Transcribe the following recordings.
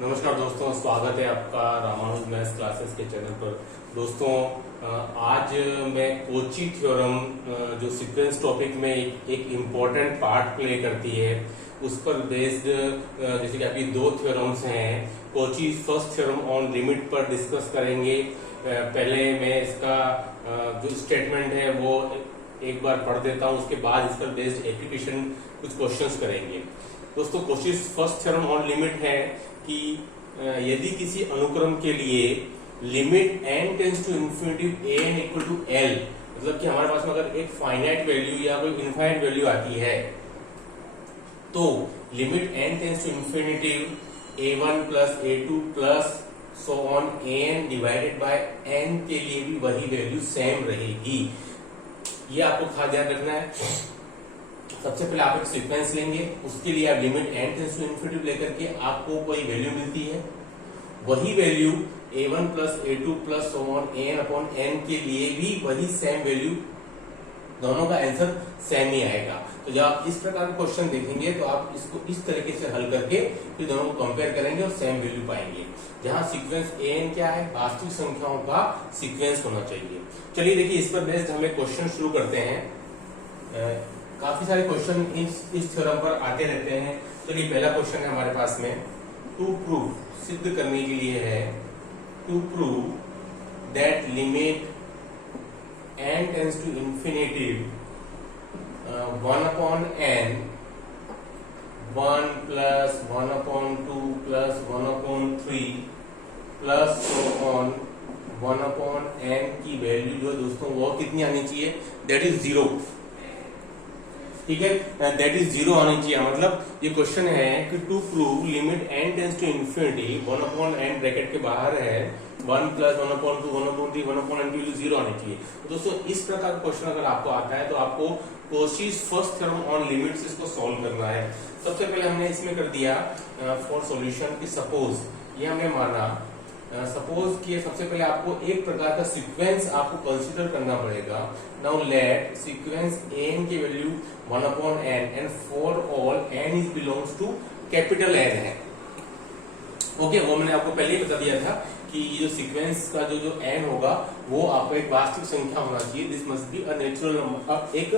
नमस्कार दोस्तों, स्वागत है आपका रामानुज मैथ्स क्लासेस के चैनल पर। दोस्तों, आज मैं कोची थ्योरम जो सीक्वेंस टॉपिक में एक इम्पोर्टेंट पार्ट प्ले करती है उस पर बेस्ड, जैसे कि अभी दो थ्योरम्स हैं, Kochi first theorem on limit पर डिस्कस करेंगे। पहले मैं इसका जो स्टेटमेंट है वो एक बार पढ़ देता हूँ, उसके बाद इस पर बेस्ड एप्लीकेशन कुछ क्वेश्चंस करेंगे। दोस्तों, Cauchy first theorem on limit है कि यदि किसी अनुक्रम के लिए limit n tends to infinity a n equal to l, मतलब कि हमारे पास में अगर एक फाइनाइट वैल्यू या कोई इनफाइनाइट वैल्यू आती है तो limit n tends to infinity a1 plus a2 plus so on an divided by n के लिए भी वही वैल्यू सेम रहेगी। ये आपको खास ध्यान रखना है। सबसे पहले आप एक सीक्वेंस लेंगे, उसके लिए आप limit n tends to infinity लेकर के आपको कोई वैल्यू मिलती है, वही value a1 plus a2 plus so on an upon n के लिए भी वही सेम वैल्यू, दोनों का आंसर सेम ही आएगा। तो जब आप इस प्रकार का क्वेश्चन देखेंगे तो आप इसको इस तरीके से हल करके फिर दोनों को कंपेयर करेंगे और सेम वैल्यू पाएंगे। जहां सीक्वेंस an क्या है, वास्तविक संख्याओं का सीक्वेंस होना चाहिए। चलिए देखिए, इस पर बेस्ड हम एक क्वेश्चन शुरू करते हैं। काफी सारे क्वेश्चन इस थ्योरम पर आते रहते हैं। चलिए, पहला क्वेश्चन है हमारे पास में, टू प्रूव, सिद्ध करने के लिए है, to prove that limit n tends to infinity 1 upon n 1 plus 1 upon 2 plus 1 upon 3 plus so on 1 upon n की वैल्यू जो दोस्तों वो कितनी आनी चाहिए, दैट इज 0। ठीक है, दैट इज 0 आनी चाहिए। मतलब ये क्वेश्चन है कि to prove limit n tends to infinity 1 upon n bracket के बाहर है 1 plus 1 upon 2 1 upon 3 1 upon n की वैल्यू 0 आनी चाहिए। तो दोस्तों, इस प्रकार का क्वेश्चन अगर आपको आता है तो आपको कोशी's फर्स्ट थ्योरम ऑन लिमिट्स इसको सॉल्व करना है। सबसे पहले हमने इसमें कर दिया फॉर सॉल्यूशन की सपोज, ये हमने माना सपोज कि सबसे पहले आपको एक प्रकार का सीक्वेंस आपको कंसीडर करना पड़ेगा। नाउ लेट सीक्वेंस n की value 1 upon n and for all n is belongs to capital N है। ओके, वो मैंने आपको पहले ही बता दिया था कि ये जो सीक्वेंस का जो n होगा वो आपको एक वास्तविक संख्या होना चाहिए। This must be a natural number, अब एक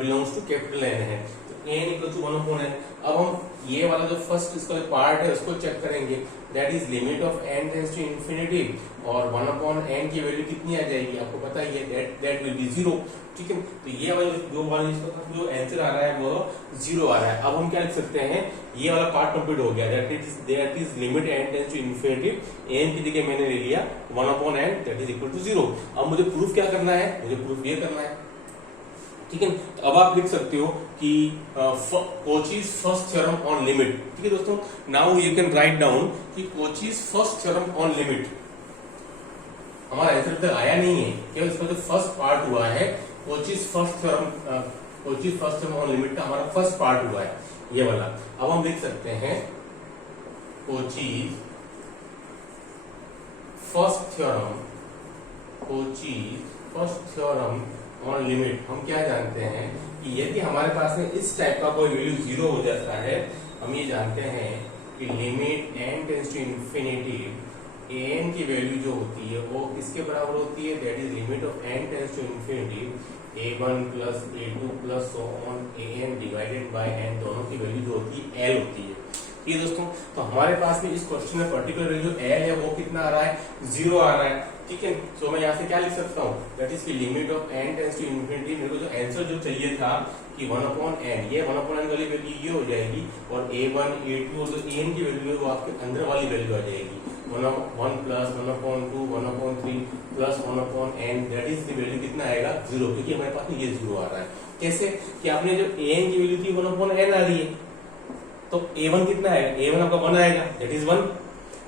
बिलोंग्स टू कैपिटल N है, तो n equal to 1 upon n। अब हम ये वाला जो फर्स्ट इसका जो पार्ट है उसको चेक करेंगे, that is limit of n tends to infinity, और 1 अपॉन n की वैल्यू कितनी आ जाएगी आपको पता ही है, दैट विल बी 0। ठीक है, तो ये वाला जो आंसर आ रहा है वो 0 आ रहा है। अब हम क्या लिख सकते हैं, ये वाला पार्ट कंप्लीट हो गया, that is limit n tends to infinity, n की जगह मैंने ले लिया 1 upon n that is equal to 0। अब मुझे प्रूफ क्या करना है, मुझे प्रूफ ये करना है। ठीक है, तो अब आप लिख सकते हो कि Cauchy's first theorem on limit. ठीक है दोस्तों, now you can write down कि Cauchy's first theorem on limit, हमारा आंसर तक आया नहीं है, केवल इसका जो फर्स्ट पार्ट हुआ है कोचीज फर्स्ट थ्योरम ऑन लिमिट का हमारा फर्स्ट पार्ट हुआ है ये वाला। अब हम लिख सकते हैं कोचीज फर्स्ट थ्योरम ऑन लिमिट। हम क्या जानते हैं कि यदि हमारे पास में इस टाइप का कोई वैल्यू 0 हो जाता है, हम ये जानते हैं कि limit n tends to infinity an की वैल्यू जो होती है वो किसके बराबर होती है, that is limit of n tends to infinity a1 plus a2 plus so on an divided by n, दोनों की वैल्यू जो होती है l होती है। ठीक है दोस्तों, तो हमारे पास में इस क्वेश्चन में पर्टिकुलर वैल्यू l है वो कितना आ रहा है, 0 आ रहा है। ठीक है, तो मैं यहाँ से क्या लिख सकता हूँ, दैट इज की limit of n tends to infinity, मेरे को जो आंसर जो चाहिए था कि 1 अपॉन n, ये 1 अपॉन n वाली वैल्यू ये हो जाएगी, और a1 a2 जो an की वैल्यू है वो आपके अंदर वाली वैल्यू आ जाएगी, 1 plus 1 upon 2 1 upon 3 plus 1 upon n, that is की वैल्यू कितना आएगा, 0, क्योंकि हमारे पास में ये 0 आ रहा है। कैसे कि आपने जो an की वैल्यू थी 1 अपॉन n आ रही है, तो a1 कितना आएगा, a1 आपका 1 आएगा, दैट इज 1,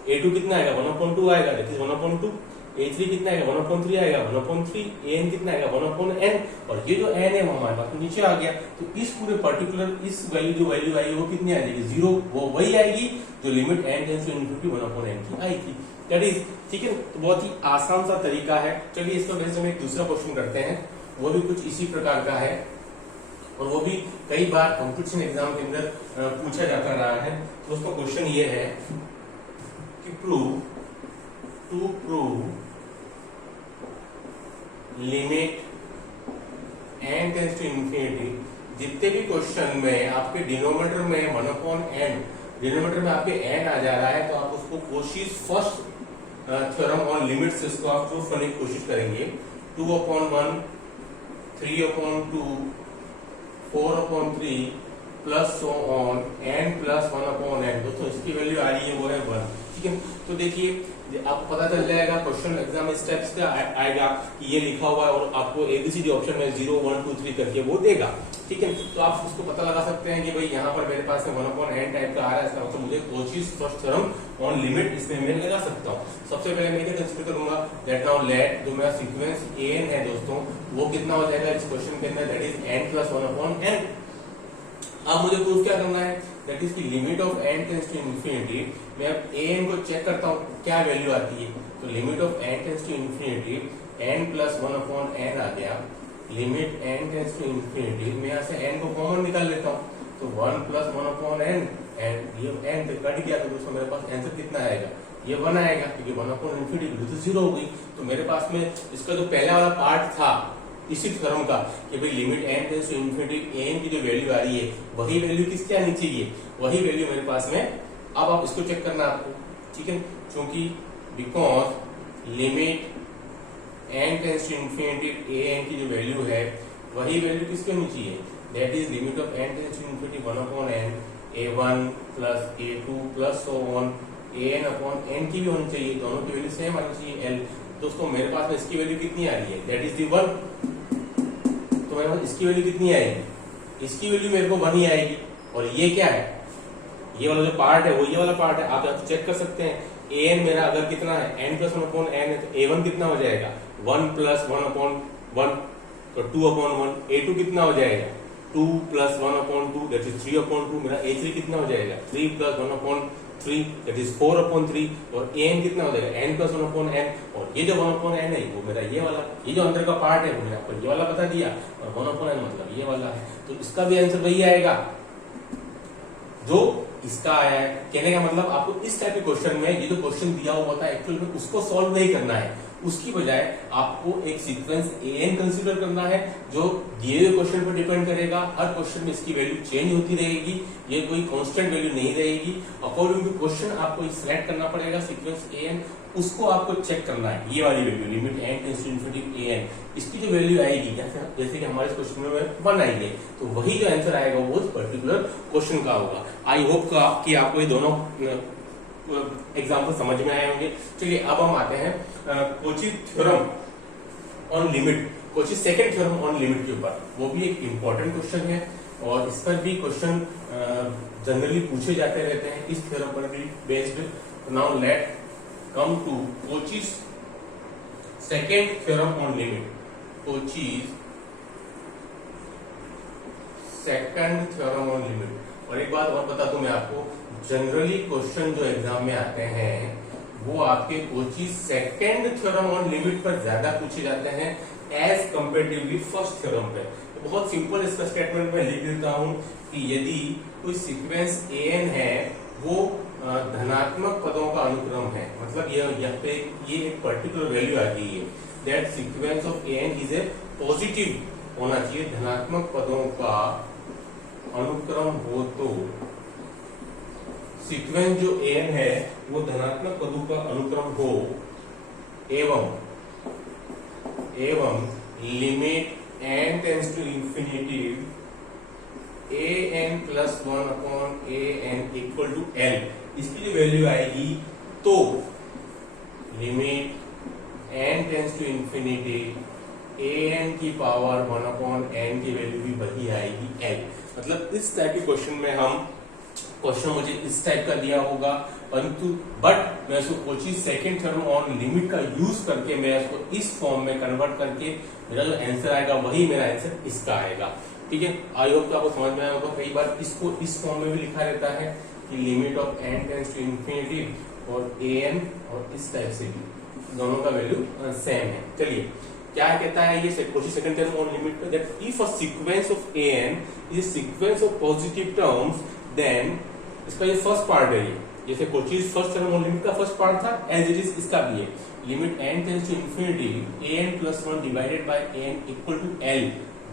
a2 कितना आएगा 1 अपॉन 2 आएगा, दैट इज 1 अपॉन 2, a3 कितना आएगा 1 अपॉन 3 आएगा 1 अपॉन 3, an कितना आएगा 1 अपॉन n, और ये जो n है वो हमारे पास नीचे आ गया। तो इस पूरे पर्टिकुलर इस वैल्यू जो वैल्यू आई वो कितनी आ जाएगी, 0, वो वही आएगी जो limit n tends to infinity 1 upon n की आई थी, दैट इज। ठीक है, तो बहुत ही आसान सा तरीका है। चलिए, इसको बेस्ड हम एक दूसरा क्वेश्चन करते हैं, वो भी कुछ इसी प्रकार का है, और वो भी कई बार कंपटीशन एग्जाम के अंदर पूछा जाता रहा है। तो उसका क्वेश्चन ये है कि to prove limit n tends to infinity, जितने भी क्वेश्चन में आपके डिनोमिनेटर में 1/n, डिनोमिनेटर में आपके n आ जा रहा है, तो आप उसको कोशिश फर्स्ट थ्योरम ऑन लिमिट से उसको आप प्रूफ करने की कोशिश करेंगे। 2/1, 3/2, 4/3 plus so on n plus 1/n। दोस्तों इसकी वैल्यू आ रही है वो है 1। ठीक है, तो देखिए आपको पता चल जाएगा क्वेश्चन एग्जाम इस टाइप से आएगा कि ये लिखा हुआ है और आपको ABCD ऑप्शन में 0 1 2 3 करके वो देगा। ठीक है, तो आप उसको पता लगा सकते हैं कि भाई यहाँ पर मेरे पास में 1/n टाइप का आ रहा है, इसका मतलब मुझे कोशिश फर्स्ट थ्योरम ऑन लिमिट इसमें मैं लगा सकता हूँ। सबसे पहले मैं क्या कंसीडर करूंगा, दैट नाउ लेट जो मेरा सीक्वेंस an है दोस्तों, वो कितना हो जाएगा इस क्वेश्चन के अंदर, that is n plus 1/n। अब मुझे प्रूफ क्या करना है, दैट इज की limit of n tends to infinity. मैं अब an को चेक करता हूँ क्या वैल्यू आती है, तो limit of n tends to infinity n plus 1/n आ गया। Limit n tends to infinity, मैं यहाँ से n को कॉमन निकाल लेता हूँ, तो 1 प्लस 1/n, एंड ये n तो कट गया, तो दोस्तों मेरे पास आंसर कितना आएगा, ये 1 आएगा, क्योंकि 1/infinity तो 0 हो गई। तो मेरे पास में इसका जो पहला वाला पार्ट था इसी थ्योरम का कि भाई limit n tends to infinity n की जो वैल्यू आ रही है वही वैल्यू किसके आनी चाहिए, वही वैल्यू मेरे पास में। अब आप इसको चेक करना आपको, ठीक है, क्योंकि because limit n tends to infinity an की जो वैल्यू है वही वैल्यू किसकी होनी चाहिए, that is limit of n tends to infinity 1/n a1 plus a2 plus so on an/n की भी होनी चाहिए, दोनों की वैल्यू सेम आनी चाहिए l। दोस्तों मेरे पास में इसकी वैल्यू कितनी आ रही है, दैट इज दी 1। तो मेरे पास इसकी वैल्यू कितनी आएगी, इसकी वैल्यू मेरे को 1 ही आएगी। और ये क्या है, ये वाला जो पार्ट है वो ये वाला पार्ट है, आप चेक कर सकते हैं। an मेरा अगर कितना है n प्लस 1/n है, तो a1 कितना हो जाएगा 1 प्लस 1/1, तो 2/1। a2 कितना हो जाएगा 2 प्लस 1/2, दैट इज 3/2। मेरा a3 कितना हो जाएगा 3 प्लस 1/3, दैट इज 4/3। और an कितना हो जाएगा n प्लस 1/n। और ये जो 1/n है वो मेरा ये वाला, ये जो अंदर का पार्ट है वो मैंने आपको ये वाला बता दिया, और 1/n मतलब ये वाला है, तो इसका भी आंसर वही आएगा जो इसका आया है। कहने का मतलब आपको इस टाइप के क्वेश्चन में ये जो क्वेश्चन दिया हुआ था एक्चुअल में उसको सॉल्व नहीं करना है, उसकी बजाय आपको एक सीक्वेंस an कंसीडर करना है जो दिए हुए क्वेश्चन पर डिपेंड करेगा। हर क्वेश्चन में इसकी वैल्यू चेंज होती रहेगी, ये कोई कांस्टेंट वैल्यू नहीं रहेगी। अकॉर्डिंग टू क्वेश्चन आपको सिलेक्ट करना पड़ेगा सीक्वेंस an, उसको आपको चेक करना है। ये वाली value limit n tends to infinity an, इसकी जो वैल्यू आएगी जैसे कि हमारे क्वेश्चन में 1 आई है, तो वही जो आंसर आएगा वो उस पर्टिकुलर क्वेश्चन का होगा। आई होप कि आपको ये दोनों एग्जाम्पल समझ में आए होंगे। चलिए अब हम आते हैं Kochi theorem on limit, Kochi second theorem on limit के ऊपर। वो भी एक इम्पोर्टेंट क्वेश्चन है और इस पर भी क्वेश्चन जनरली पूछे जाते रहते हैं, इस थ्योरम पर भी based. Now let come to Cauchy's second theorem on limit, Cauchy's second theorem on limit. और एक बात और बता दूं मैं आपको, जनरली क्वेश्चन जो एग्जाम में आते हैं वो आपके Kochi second theorem on limit पर ज्यादा पूछे जाते हैं एज कंपेरेटिवली फर्स्ट थ्योरम पे। तो बहुत सिंपल इसका स्टेटमेंट में लिख देता हूं कि यदि कोई सीक्वेंस an है वो धनात्मक पदों का अनुक्रम है, मतलब यहाँ पे ये एक पर्टिकुलर वैल्यू आ गई है, that sequence of an is a positive होना चाहिए, धनात्मक पदों का अनुक्रम हो तो सीक्वेंस जो an है वो धनात्मक पदों का अनुक्रम हो, एवं limit n tends to infinity an plus 1/an equal to l, इसकी जो वैल्यू आएगी तो limit n tends to infinity an की पावर 1/n की वैल्यू भी वही आएगी l। मतलब इस टाइप के क्वेश्चन में हम क्वेश्चन मुझे इस टाइप का दिया होगा, परंतु बट मैं इसको Kochi second theorem on limit का यूज करके मैं इसको इस फॉर्म में कन्वर्ट करके मेरा जो आंसर आएगा वही मेरा आंसर इसका आएगा। ठीक है, आई होप आपको समझ में आया होगा। कई बार इसको इस फॉर्म में भी लिखा रहता है कि limit of n tends to infinity और an, और इस टाइप से भी दोनों का वैल्यू सेम है। चलिए क्या कहता है ये Cauchy second theorem on limit पे, that if a sequence of an is a sequence of positive terms then, इसका ये फर्स्ट पार्ट है, जैसे Cauchy's first theorem on limit का फर्स्ट पार्ट था, एज इट इज इसका भी है, limit n tends to infinity an plus 1 divided by an equal to l,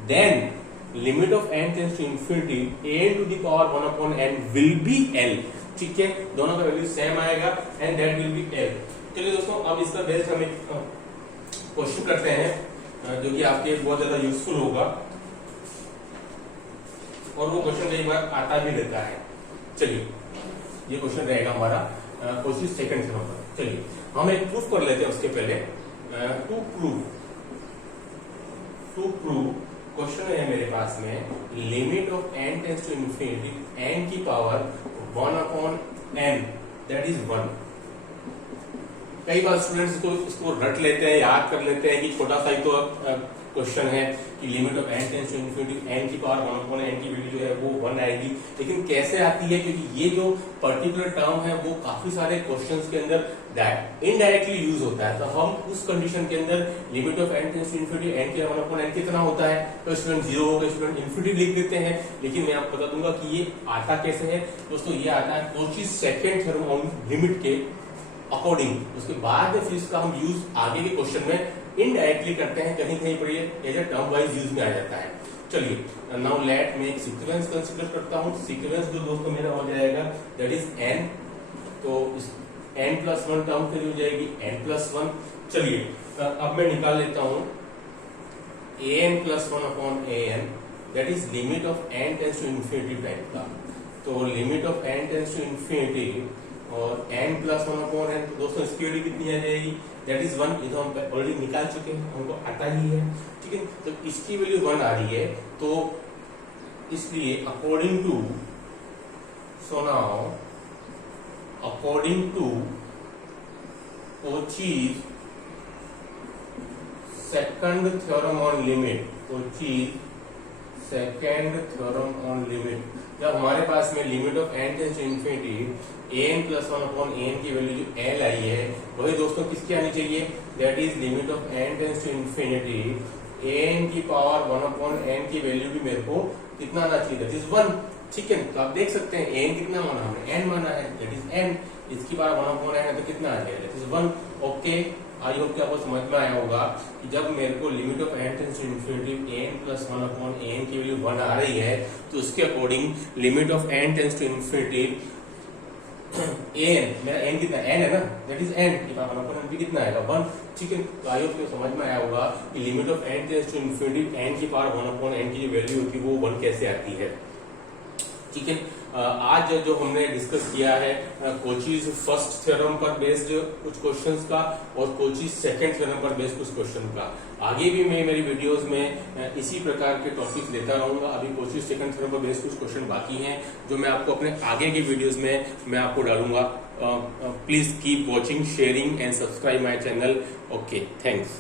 then limit of n tends to infinity an to the power 1 upon n will be l। ठीक है, दोनों का value same आएगा and that will be l। चलिए दोस्तों, अब इसका based हम एक क्वेश्चन करते हैं जो कि आपके बहुत ज्यादा यूजफुल होगा और वो क्वेश्चन कई बार आता भी रहता है। चलिए, ये क्वेश्चन रहेगा हमारा कोशिश सेकंड थ्योरम पर। चलिए हम एक प्रूफ कर लेते हैं उसके पहले। टू प्रूव क्वेश्चन है मेरे पास में, limit of n tends to infinity n की power 1 upon n that is 1। कई बार स्टूडेंट्स इसको रट लेते हैं, याद कर लेते हैं कि छोटा सा ही तो क्वेश्चन है कि limit of n tends to infinity n की पावर 1 अपॉन n की वैल्यू जो है वो 1 आएगी। लेकिन कैसे आती है, क्योंकि ये जो पर्टिकुलर टर्म है वो काफी सारे क्वेश्चंस के अंदर इनडायरेक्टली यूज होता है। तो हम उस कंडीशन के अंदर limit of n tends to infinity n की 1 अपॉन n कितना होता है, तो स्टूडेंट 0 होगा, स्टूडेंट इंफिनिटी लिख देते हैं। लेकिन मैं आपको बता दूंगा कि ये आता कैसे है दोस्तों। ये आता है Kochi second theorem on limit के अकॉर्डिंग। उसके बाद फिर इसका हम यूज आगे के क्वेश्चन में इनडायरेक्टली करते हैं, कहीं कहीं पर ये as a term wise use में आ जाता है। चलिए नाउ लेट मैं एक सीक्वेंस कंसीडर करता हूँ। सीक्वेंस जो दोस्तों मेरा हो जाएगा दैट इज n, तो n प्लस 1 टर्म फिर हो जाएगी n प्लस 1। चलिए अब मैं निकाल लेता हूँ an plus 1 upon an that is limit of n tends to infinity type का। तो limit of n tends to infinity और n प्लस 1 अपॉन n, तो दोस्तों इसकी वैल्यू कितनी आ जाएगी, दैट इज 1। ये तो हम ऑलरेडी निकाल चुके हैं, हमको आता ही है। ठीक है, तो इसकी वैल्यू 1 आ रही है, तो इसलिए according to, so now according to Cauchy's second theorem on limit, Cauchy's second theorem on limit, जब हमारे पास में limit of n tends to infinity an plus 1 upon n की वैल्यू जो l आई है, वही दोस्तों किसकी आनी चाहिए, that is limit of n tends to infinity an की पावर 1 अपॉन n की वैल्यू भी मेरे को कितना आना चाहिए, दैट इज 1। ठीक है, तो आप देख सकते हैं n कितना माना हमने, n माना है, दैट इज n, इसकी पावर 1 अपॉन n है तो कितना आ गया, that is 1। Okay, I hope कि आपको समझ में आया होगा कि जब मेरे को limit of n tends to infinity n plus 1 upon n की वैल्यू 1 आ रही है, तो उसके according limit of n tends to infinity n, मेरा n कितना n है ना, दैट इज n की पावर 1 अपॉन n भी कितना आएगा, 1। ठीक है, तो आई होप कि समझ में आया होगा कि limit of n tends to infinity n की पावर 1 अपॉन n की जो वैल्यू होती है वो 1 कैसे आती है। ठीक है, आज जो हमने डिस्कस किया है कोचीज फर्स्ट थ्योरम पर बेस्ड कुछ क्वेश्चंस का और कोचीज सेकंड थ्योरम पर बेस्ड कुछ क्वेश्चन का। आगे भी मैं मेरी वीडियोस में इसी प्रकार के टॉपिक्स लेता रहूंगा। अभी कोचीज सेकंड थ्योरम पर बेस्ड कुछ क्वेश्चन बाकी हैं जो मैं आपको अपने आगे की वीडियोस में मैं आपको डालूंगा। Please keep watching, sharing and subscribe my channel. Okay, thanks.